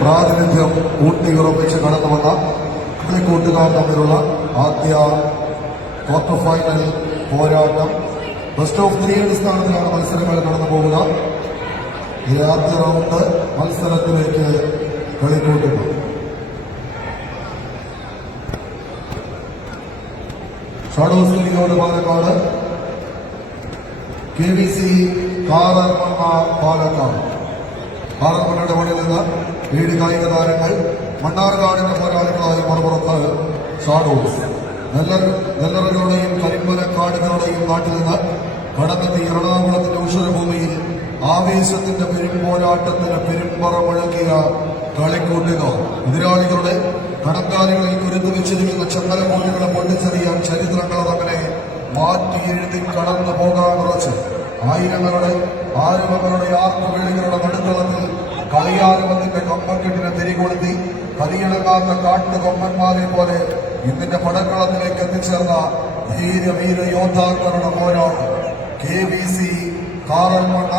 പ്രാതിനിധ്യം ഊട്ടിയുറപ്പിച്ച് കടന്നു വന്ന കളിക്കൂട്ടുകാർ തമ്മിലുള്ള ആദ്യ ക്വാർട്ടർ ഫൈനൽ പോരാട്ടം. ബെസ്റ്റ് ഓഫ് ത്രീ അടിസ്ഥാനത്തിലാണ് മത്സരങ്ങൾ കടന്നു പോവുക ഈ ആദ്യ റൗണ്ട് മത്സരത്തിലേക്ക് കളിക്കൂട്ടുന്നു. Shadows ലീഗോട് Palakkad. K V C Karalmanna Palakkad. കാറർമണ്ണയുടെ മണിയിൽ നിന്ന് ഏഴ് കായിക താരങ്ങൾ മണ്ണാർക്കാടിന്റെ പോരാളികളായി മറുപുറത്ത് ഷാഡോസ്. നെല്ലറുകളുടെയും കരിമ്പനക്കാടുകളുടെയും നാട്ടിൽ നിന്ന് കടന്നെത്തി എറണാകുളത്തിന്റെ ഉഷരഭൂമിയിൽ ആവേശത്തിന്റെ പെരുമ്പോരാട്ടത്തിന് പെരുമ്പറ മുഴക്കിയ കളിക്കൂട്ടുകാർ എതിരാളികളുടെ കടക്കാലികളിൽ കുരുത്തു വെച്ചിരിക്കുന്ന ചങ്ങലക്കൂട്ടുകളെ പൊട്ടിച്ചെറിയാൻ ചരിത്രങ്ങൾ അതങ്ങനെ മാറ്റി എഴുതി കടന്നു പോകാൻ ഉറച്ച്. ആയിരങ്ങളുടെ ആരവങ്ങളുടെ ആർപ്പുവിളികളുടെ നടുക്കളത്തിൽ കളിയാരവത്തിന്റെ കൊമ്പക്കെട്ടിനെ തിരികൊളുത്തി കാട്ടു കാട്ടുകൊമ്പന്മാരെ പോലെ ഇന്നിന്റെ പടക്കളത്തിലേക്ക് എത്തിച്ചേർന്ന ധീരവീര യോദ്ധാക്കളുടെ പോരാണ് K V C Karalmanna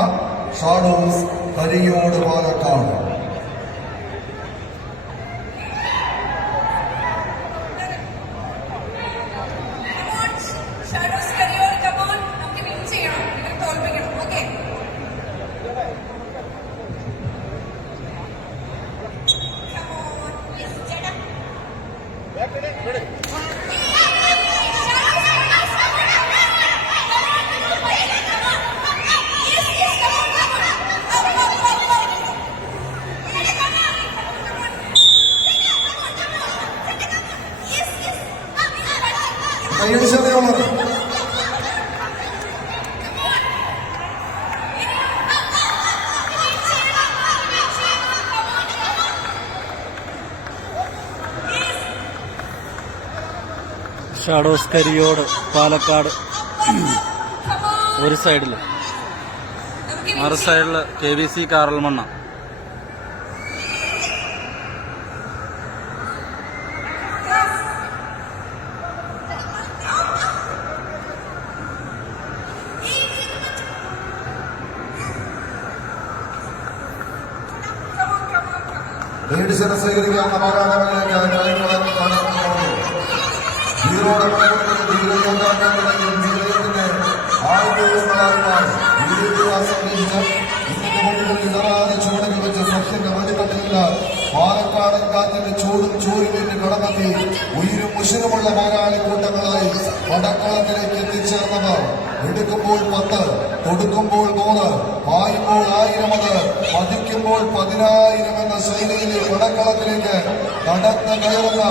Shadows Kariyode Palakkad. 優勝です Shadows Kariyode Palakkad. ഒരു സൈഡിൽ മറു സൈഡിൽ കെ വി സി കാറൽമണ്ണ നേടിച്ചെന്ന് സ്വീകരിക്കാവുന്ന പോരാട്ടങ്ങളിലേക്ക് പാലക്കാടൻ കാറ്റിന്റെ ചൂടും ചൂരിലേക്ക് കടന്നെത്തി ഉയരും ഉശിരുമുള്ള പോരാളി കൂട്ടങ്ങളായി പടക്കളത്തിലേക്ക് എത്തിച്ചേർന്നവർ എടുക്കുമ്പോൾ പത്ത് കൊടുക്കുമ്പോൾ നൂറ് പായുമ്പോൾ ആയിരം അത് പതിക്കുമ്പോൾ പതിനായിരം എന്ന ശൈലിയിലെ പടക്കളത്തിലേക്ക് കടന്ന് കയറുന്ന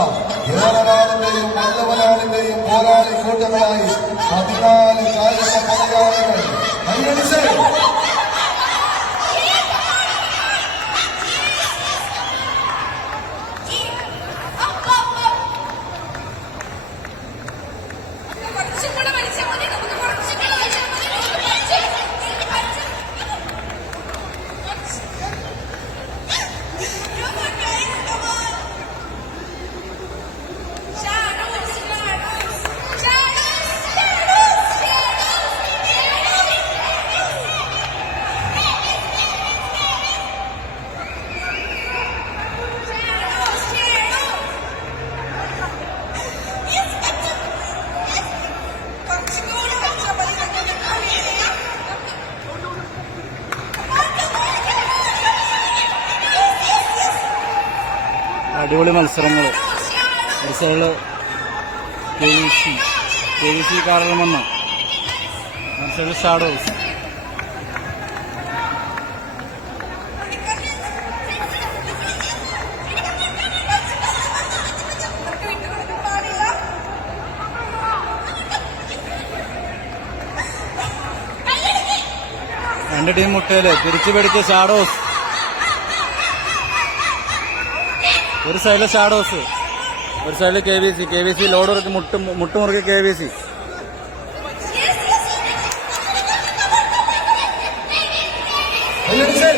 ഏറനാടിന്റെയും വല്ലവനാടിന്റെയും പോരാളി കൂട്ടങ്ങളായി പതിനാല് കായിക പടയാളികൾ കൈയടിച്ച് അടിപൊളി മത്സരങ്ങൾ. സൈഡിൽ K V C K V C Karalmanna ഒരു സൈഡിൽ ഷാഡോസ് രണ്ട് ടീം മുട്ടയിൽ. തിരിച്ചു പിടിച്ച ഷാഡോസ് ഒരു സൈഡിൽ ഷാഡോസ് ഒരു സൈഡിൽ K V C K V C load മുറുക്കി മുട്ട് മുട്ടുമുറുക്കി കെ വി സി കൈയടിച്ച്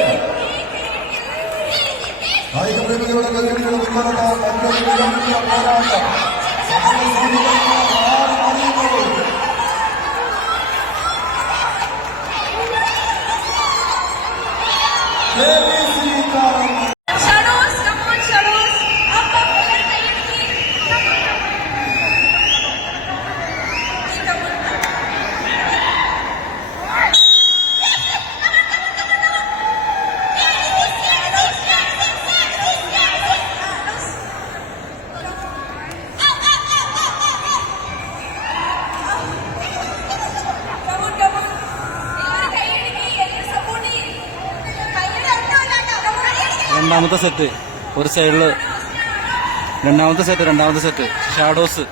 രണ്ടാമത്തെ സെറ്റ് ഒരു സൈഡിൽ രണ്ടാമത്തെ സെറ്റ് രണ്ടാമത്തെ സെറ്റ് ഷാഡോസ്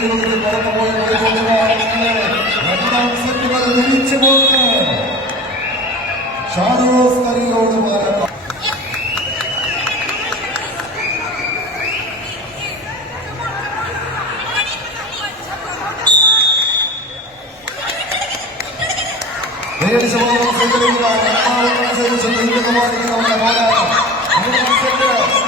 아이들을 바라봐 보여 보여줘라 마지막 세트까지 누리치고 샤도스 다리로도 말해봐 내일 저번 세트입니다. 다음 세트 저도 힘든 거 많이 기억나 봐라. 네, 다음 세트.